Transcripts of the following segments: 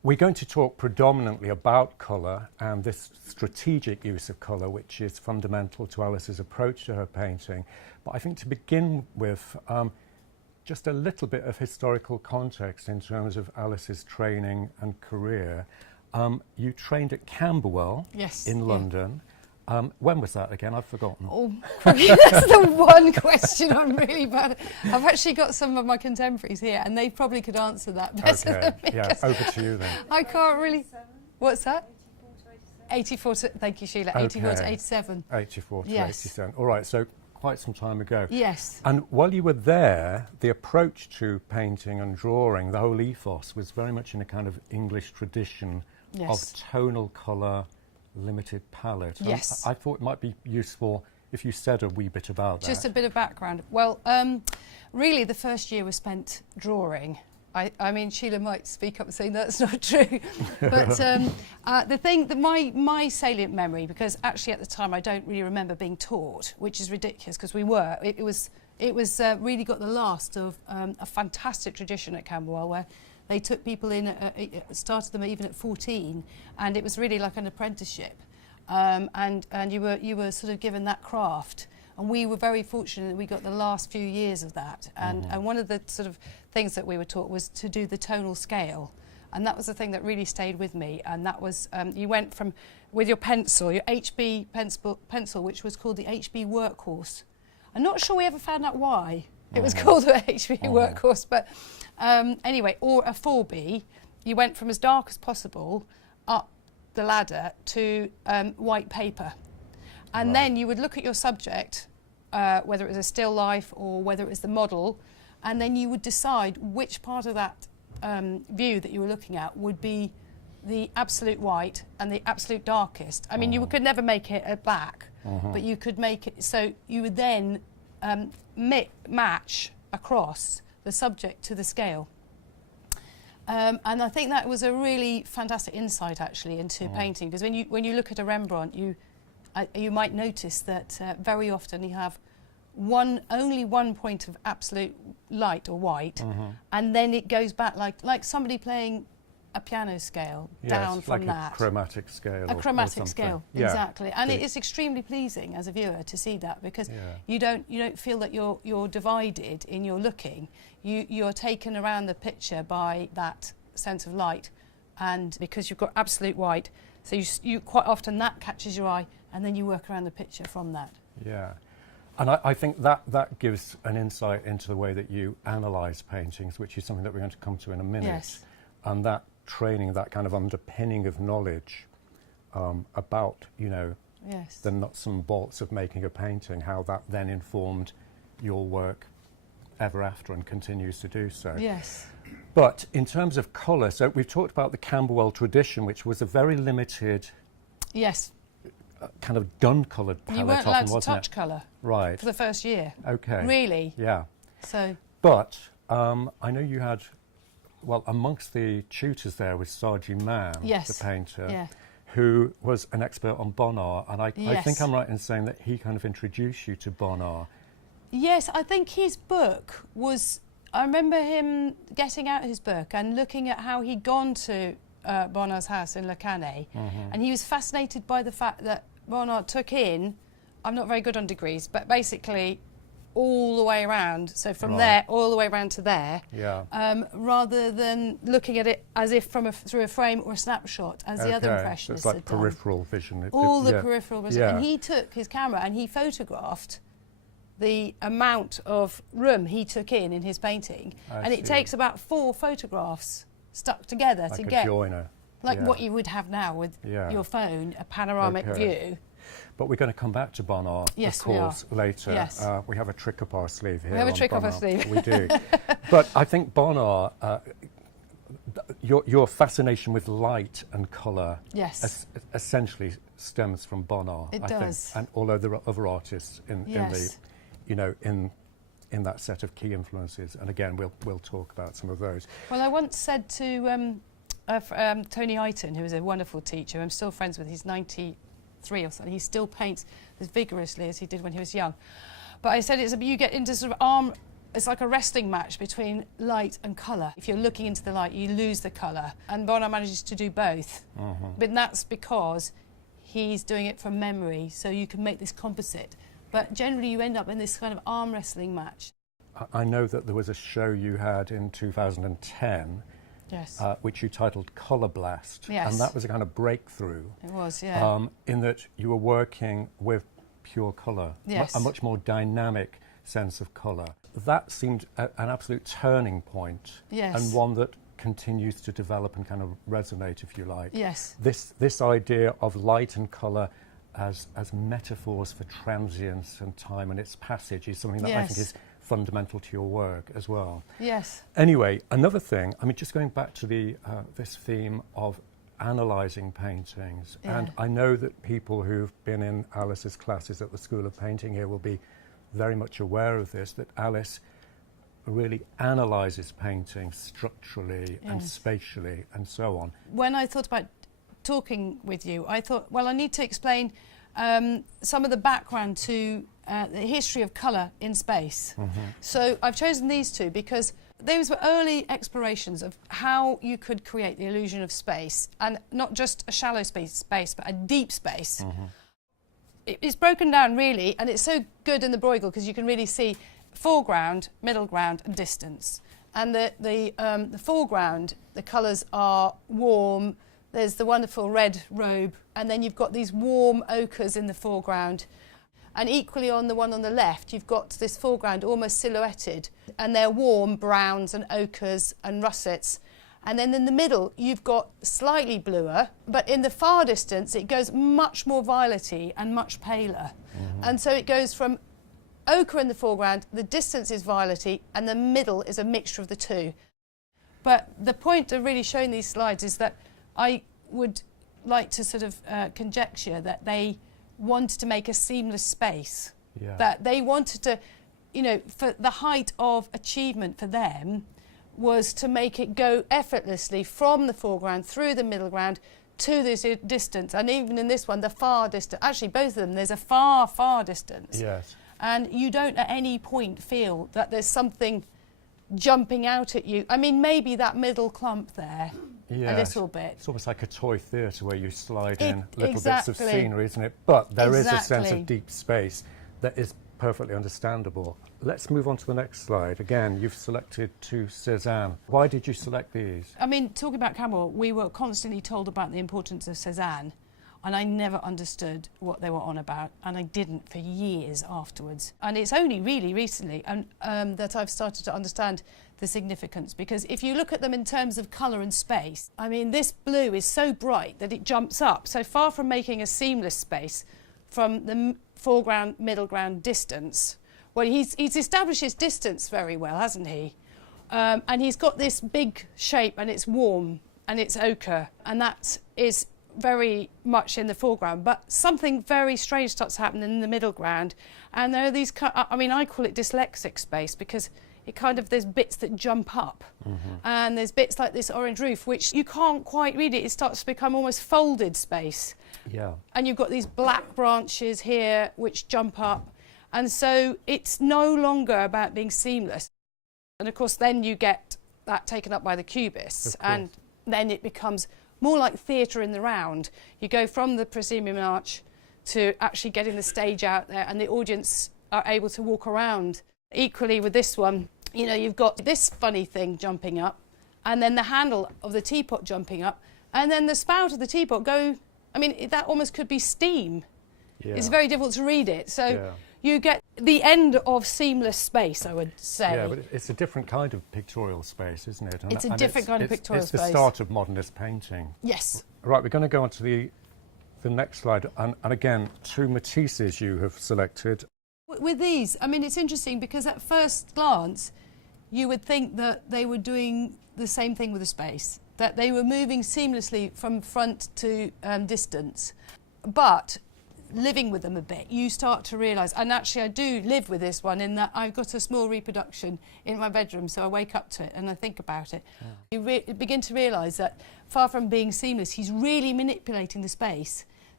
we're going to talk predominantly about colour and this strategic use of colour, which is fundamental to Alice's approach to her painting. But I think to begin with, just a little bit of historical context in terms of Alice's training and career. You trained at Camberwell in London. When was that again? I've forgotten. Oh, that's the one question I'm really bad at. I've actually got some of my contemporaries here, and they probably could answer that better than me. Yeah, over to you then. I can't really... What's that? 84 to... Thank you, Sheila. 84 to 87. 84 to 87. All right, so quite some time ago. Yes. And while you were there, the approach to painting and drawing, the whole ethos, was very much in a kind of English tradition of tonal colour, limited palette. Yes. I thought it might be useful if you said a wee bit about that. Just a bit of background. Well, really the first year was spent drawing. I mean, Sheila might speak up and say that's not true. But the thing that my salient memory, because actually at the time I don't really remember being taught, which is ridiculous because we were. It was really got the last of a fantastic tradition at Camberwell where they took people in, started them even at 14, and it was really like an apprenticeship. And you were sort of given that craft. And we were very fortunate that we got the last few years of that. And one of the sort of things that we were taught was to do the tonal scale. And that was the thing that really stayed with me. And that was, you went from, with your pencil, your HB pencil, which was called the HB Workhorse. I'm not sure we ever found out why it was called the HB Workhorse, but anyway, or a 4B, you went from as dark as possible up the ladder to white paper. And then you would look at your subject, whether it was a still life or whether it was the model, and then you would decide which part of that view that you were looking at would be the absolute white and the absolute darkest. I mean, you could never make it a black, but you could make it so you would then match across the subject to the scale. And I think that was a really fantastic insight actually into painting, because when you look at a Rembrandt, you might notice that very often you have only one point of absolute light or white, and then it goes back like somebody playing a piano scale down from like that. A chromatic scale. A chromatic or scale, exactly. And it is extremely pleasing as a viewer to see that, because you don't feel that you're divided in your looking. You're taken around the picture by that sense of light, and because you've got absolute white, so you quite often that catches your eye, and then you work around the picture from that. Yeah. And I think that gives an insight into the way that you analyse paintings, which is something that we're going to come to in a minute. Yes. And that training, that kind of underpinning of knowledge about, the nuts and bolts of making a painting, how that then informed your work ever after and continues to do so. Yes. But in terms of colour, so we've talked about the Camberwell tradition, which was a very limited kind of dun-coloured palette. You weren't allowed to touch colour for the first year. Okay. Really? Yeah. So. But I know you had, well, amongst the tutors there was Sergi Mann, the painter, who was an expert on Bonnard, and I think I'm right in saying that he kind of introduced you to Bonnard. Yes, I think his book was, I remember him getting out his book and looking at how he'd gone to Bonnard's house in Le Cannet, and he was fascinated by the fact that Bonnard took in, I'm not very good on degrees, but basically all the way around, so from there all the way around to there, rather than looking at it as if through a frame or a snapshot, as the other impressionists had done. It's like peripheral vision. All the peripheral vision. And he took his camera and he photographed the amount of room he took in his painting. And it takes about 4 photographs stuck together to get... joiner. Like what you would have now with your phone, a panoramic view. But we're going to come back to Bonnard, of course, later. Yes. We have a trick up our sleeve here. We have a trick up our sleeve. We do. But I think Bonnard, your fascination with light and colour essentially stems from Bonnard, I think. And although there are other artists in that set of key influences, and again, we'll talk about some of those. Well, I once said to Tony Iton, who was a wonderful teacher, I'm still friends with, he's 93 or something, he still paints as vigorously as he did when he was young. But I said, you get into sort of It's like a wrestling match between light and colour. If you're looking into the light, you lose the colour. And Bonnard manages to do both. But that's because he's doing it from memory, so you can make this composite. But generally you end up in this kind of arm wrestling match. I know that there was a show you had in 2010, yes, which you titled Colour Blast. Yes. And that was a kind of breakthrough. It was, yeah. In that you were working with pure colour, yes, a much more dynamic sense of colour. That seemed an absolute turning point, yes, and one that continues to develop and kind of resonate, if you like. Yes. This idea of light and colour as metaphors for transience and time and its passage is something that yes, I think is fundamental to your work as well. Yes. Anyway, another thing, I mean, just going back to the this theme of analysing paintings, yeah, and I know that people who've been in Alice's classes at the School of Painting here will be very much aware of this, that Alice really analyses painting structurally, yes, and spatially and so on. When I thought about talking with you, I thought, well, I need to explain some of the background to the history of colour in space. So I've chosen these two because those were early explorations of how you could create the illusion of space, and not just a shallow space, but a deep space. It's broken down really, and it's so good in the Bruegel because you can really see foreground, middle ground and distance. And the foreground, the colours are warm. There's the wonderful red robe, and then you've got these warm ochres in the foreground. And equally on the one on the left, you've got this foreground almost silhouetted, and they're warm browns and ochres and russets. And then in the middle, you've got slightly bluer, but in the far distance, it goes much more violety and much paler. And so it goes from ochre in the foreground, the distance is violety, and the middle is a mixture of the two. But the point of really showing these slides is that I would like to sort of conjecture that they wanted to make a seamless space. Yeah. That they wanted to, you know, for the height of achievement for them was to make it go effortlessly from the foreground through the middle ground to this distance. And even in this one, the far distance, actually both of them, there's a far, far distance. Yes. And you don't at any point feel that there's something jumping out at you. I mean, maybe that middle clump there, yes, a little bit. It's almost like a toy theatre where you slide in little exactly, bits of scenery, isn't it? But there exactly, is a sense of deep space that is perfectly understandable. Let's move on to the next slide. Again, you've selected two Cézanne. Why did you select these? I mean, talking about Camberwell, we were constantly told about the importance of Cézanne, and I never understood what they were on about, and I didn't for years afterwards. And it's only really recently that I've started to understand the significance, because if you look at them in terms of colour and space, I mean, this blue is so bright that it jumps up. So far from making a seamless space from the foreground, middle ground, distance, well, he's established his distance very well, hasn't he? And he's got this big shape, and it's warm, and it's ochre, and that is very much in the foreground, but something very strange starts happening in the middle ground, and there are these, I mean, I call it dyslexic space, because it kind of, there's bits that jump up, and there's bits like this orange roof which you can't quite read it. It starts to become almost folded space. Yeah. And you've got these black branches here which jump up, and so it's no longer about being seamless. And of course then you get that taken up by the cubists, and then it becomes more like theatre in the round. You go from the proscenium arch to actually getting the stage out there, and the audience are able to walk around. Equally with this one, you know, you've got this funny thing jumping up, and then the handle of the teapot jumping up, and then the spout of the teapot go, I mean, that almost could be steam. Yeah. It's very difficult to read it. So you get the end of seamless space, I would say. Yeah, but it's a different kind of pictorial space, isn't it? It's a different kind of pictorial space. It's the start of modernist painting. Yes. Right, we're going to go on to the next slide. And again, two Matisses you have selected. With these, I mean, it's interesting because at first glance, you would think that they were doing the same thing with the space, that they were moving seamlessly from front to distance. But living with them a bit, you start to realise, and actually I do live with this one in that I've got a small reproduction in my bedroom, so I wake up to it and I think about it. Yeah. You begin to realise that far from being seamless, he's really manipulating the space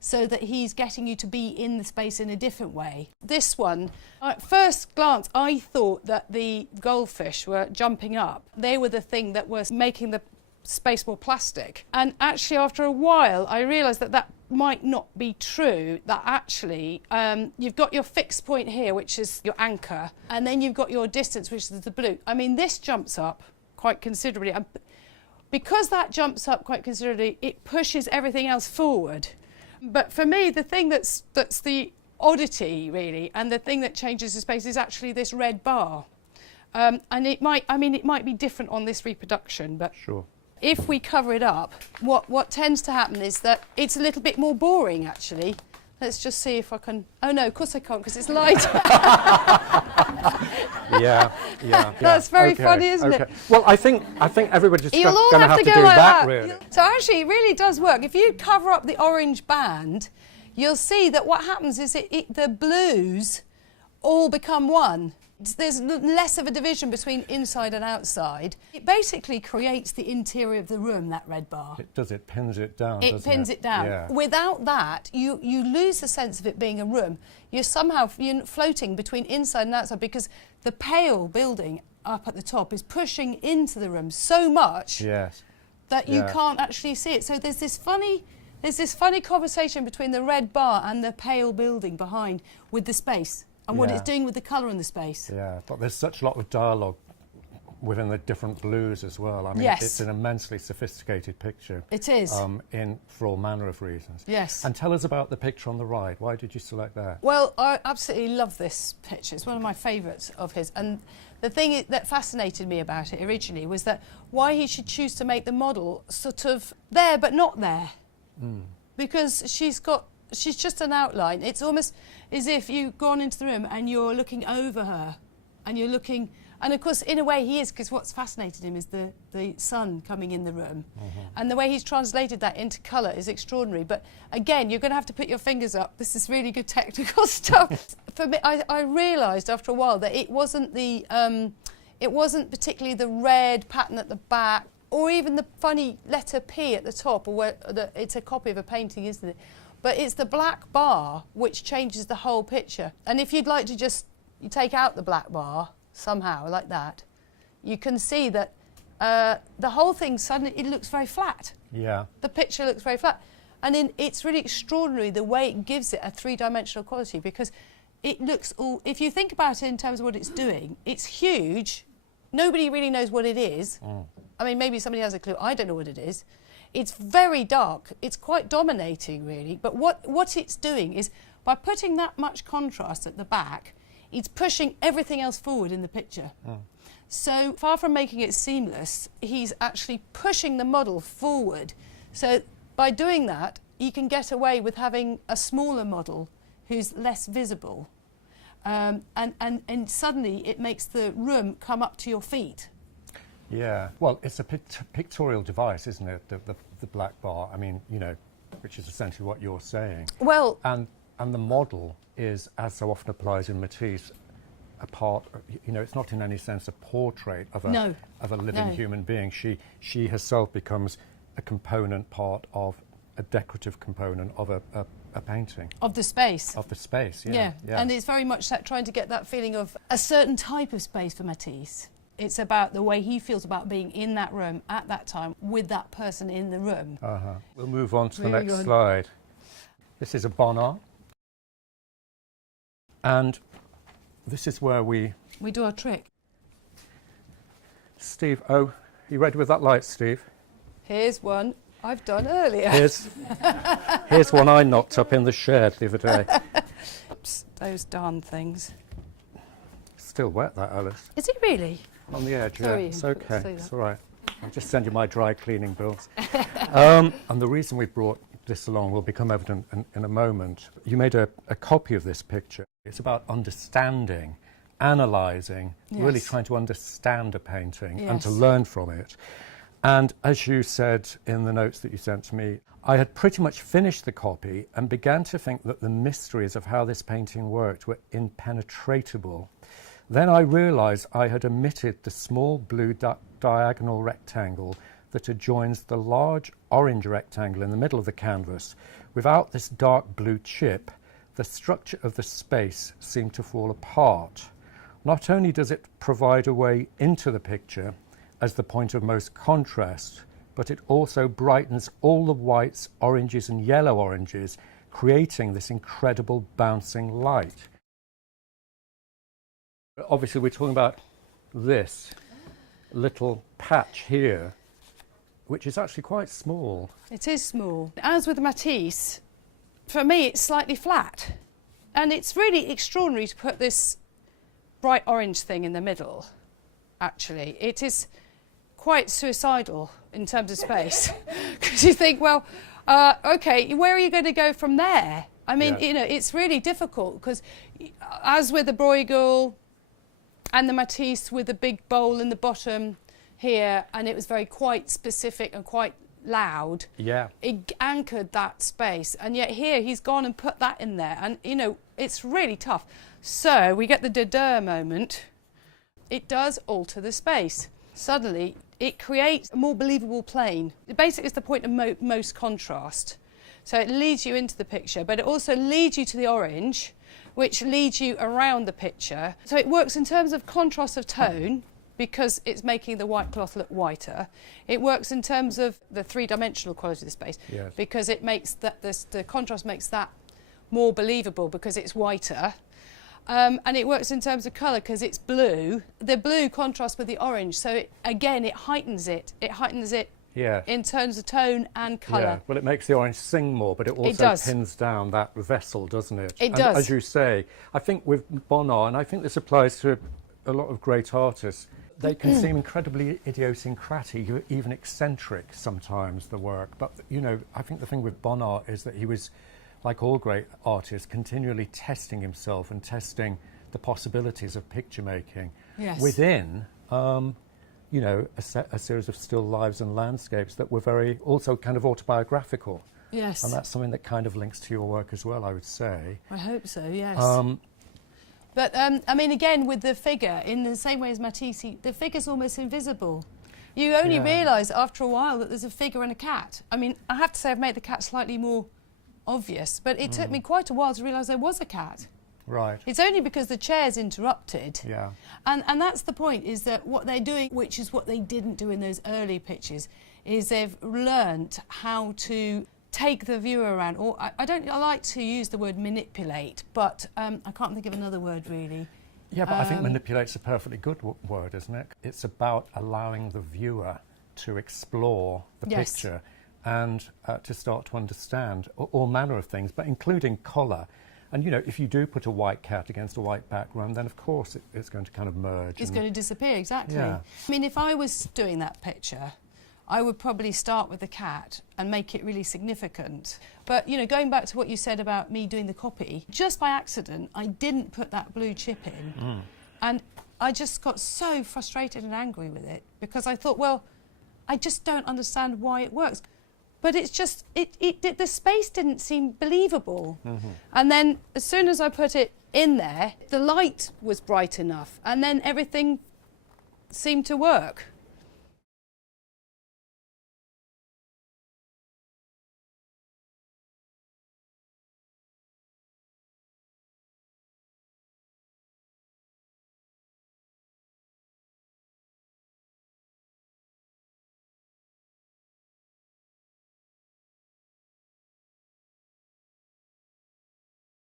so that he's getting you to be in the space in a different way. This one, at first glance, I thought that the goldfish were jumping up. They were the thing that was making the space more plastic. And actually, after a while, I realised that that might not be true, that actually you've got your fixed point here, which is your anchor, and then you've got your distance, which is the blue. I mean, this jumps up quite considerably. And because that jumps up quite considerably, it pushes everything else forward. But for me, the thing that's the oddity, really, and the thing that changes the space is actually this red bar. And it might be different on this reproduction, but Sure. if we cover it up, what tends to happen is that it's a little bit more boring, actually. Let's just see if I can... Oh, no, of course I can't, because it's light. Yeah. That's very funny, isn't it? Well, I think everybody's going You'll all to have to do go like that, that. really. So actually, it really does work. If you cover up the orange band, you'll see that what happens is the blues all become one. There's less of a division between inside and outside. It basically creates the interior of the room, that red bar. It does, it pins it down, It pins it down. Yeah. Without that, you lose the sense of it being a room. You're somehow floating between inside and outside, because the pale building up at the top is pushing into the room so much Yes. that you can't actually see it. So there's this funny conversation between the red bar and the pale building behind with the space and what it's doing with the colour in the space. Yeah, but there's such a lot of dialogue within the different blues as well. I mean, Yes. it's an immensely sophisticated picture. It is. For all manner of reasons. Yes. And tell us about the picture on the right. Why did you select that? Well, I absolutely love this picture. It's one of my favourites of his. And the thing that fascinated me about it originally was that why he should choose to make the model sort of there but not there. Because she's just an outline. It's almost as if you've gone into the room and you're looking over her and you're looking... And of course, in a way he is, because what's fascinated him is the sun coming in the room. And the way he's translated that into colour is extraordinary. But again, you're going to have to put your fingers up. This is really good technical stuff. For me, I realised after a while that it wasn't particularly the red pattern at the back, or even the funny letter P at the top, or where it's a copy of a painting, isn't it? But it's the black bar which changes the whole picture. And if you'd like to just take out the black bar somehow, like that, you can see that the whole thing suddenly, it looks very flat. Yeah. The picture looks very flat. And it's really extraordinary the way it gives it a three-dimensional quality, because it looks all... If you think about it in terms of what it's doing, it's huge. Nobody really knows what it is. I mean, maybe somebody has a clue. I don't know what it is. It's very dark. It's quite dominating, really. But what it's doing is, by putting that much contrast at the back, it's pushing everything else forward in the picture. So far from making it seamless, he's actually pushing the model forward. So by doing that, you can get away with having a smaller model who's less visible. And suddenly it makes the room come up to your feet. Yeah. Well, it's a pictorial device, isn't it? The black bar. I mean, you know, which is essentially what you're saying. Well... And the model is, as so often applies in Matisse, a part, you know, it's not in any sense a portrait of a living human being. She herself becomes a component part of a decorative component of a painting. Of the space. Of the space, yeah. And it's very much that, trying to get that feeling of a certain type of space for Matisse. It's about the way he feels about being in that room at that time with that person in the room. We'll move on to the next slide. This is a Bonnard. And this is where we do our trick. Steve, you ready with that light, Steve? Here's one I've done earlier. Here's one I knocked up in the shed the other day. Oops, those darn things. Still wet, that, Alice. Is it really? On the edge, Sorry, yeah. It's okay. It's all right. I'll just send you my dry cleaning bills. And the reason we brought this along will become evident in a moment. You made a copy of this picture. It's about understanding, analysing, really trying to understand a painting and to learn from it. And as you said in the notes that you sent to me, I had pretty much finished the copy and began to think that the mysteries of how this painting worked were impenetrable. Then I realised I had omitted the small blue diagonal rectangle that adjoins the large orange rectangle in the middle of the canvas. Without this dark blue chip, the structure of the space seemed to fall apart. Not only does it provide a way into the picture as the point of most contrast, but it also brightens all the whites, oranges and yellow oranges, creating this incredible bouncing light. Obviously we're talking about this little patch here, which is actually quite small. It is small. As with Matisse, for me it's slightly flat. And it's really extraordinary to put this bright orange thing in the middle, actually. It is quite suicidal in terms of space. Because you think, well, OK, where are you going to go from there? I mean, you know, it's really difficult because as with the Bruegel and the Matisse with the big bowl in the bottom here, and it was very quite specific and quite loud. Yeah. It anchored that space. And yet here he's gone and put that in there. And, you know, it's really tough. So we get the Dodeur moment. It does alter the space. Suddenly it creates a more believable plane. It basically is the point of most contrast. So it leads you into the picture, but it also leads you to the orange, which leads you around the picture. So it works in terms of contrast of tone, because it's making the white cloth look whiter. It works in terms of the three-dimensional quality of the space, because it makes that the contrast makes that more believable because it's whiter. And it works in terms of colour because it's blue. The blue contrasts with the orange, so it heightens it. It heightens it in terms of tone and colour. Yeah, well, it makes the orange sing more, but it also pins down that vessel, doesn't it? It does. As you say, I think with Bonnard, and I think this applies to a lot of great artists, they can seem incredibly idiosyncratic, even eccentric sometimes, the work. But, you know, I think the thing with Bonnard is that he was, like all great artists, continually testing himself and testing the possibilities of picture making within, you know, a series of still lives and landscapes that were very, also kind of autobiographical. Yes. And that's something that kind of links to your work as well, I would say. I hope so, yes. But, I mean, again, with the figure, in the same way as Matisse, the figure's almost invisible. You only realise after a while that there's a figure and a cat. I mean, I have to say I've made the cat slightly more obvious, but it took me quite a while to realise there was a cat. Right. It's only because the chair's interrupted. Yeah. And that's the point, is that what they're doing, which is what they didn't do in those early pictures, is they've learnt how to take the viewer around, or I like to use the word manipulate, but I can't think of another word really. Yeah, but I think manipulate's a perfectly good word, isn't it? It's about allowing the viewer to explore the picture and to start to understand all manner of things, but including colour. And, you know, if you do put a white cat against a white background, then of course it's going to kind of merge. It's going to disappear, exactly. Yeah. I mean, if I was doing that picture, I would probably start with the cat and make it really significant. But, you know, going back to what you said about me doing the copy, just by accident, I didn't put that blue chip in. And I just got so frustrated and angry with it because I thought, well, I just don't understand why it works. But it's just, the space didn't seem believable. And then as soon as I put it in there, the light was bright enough and then everything seemed to work.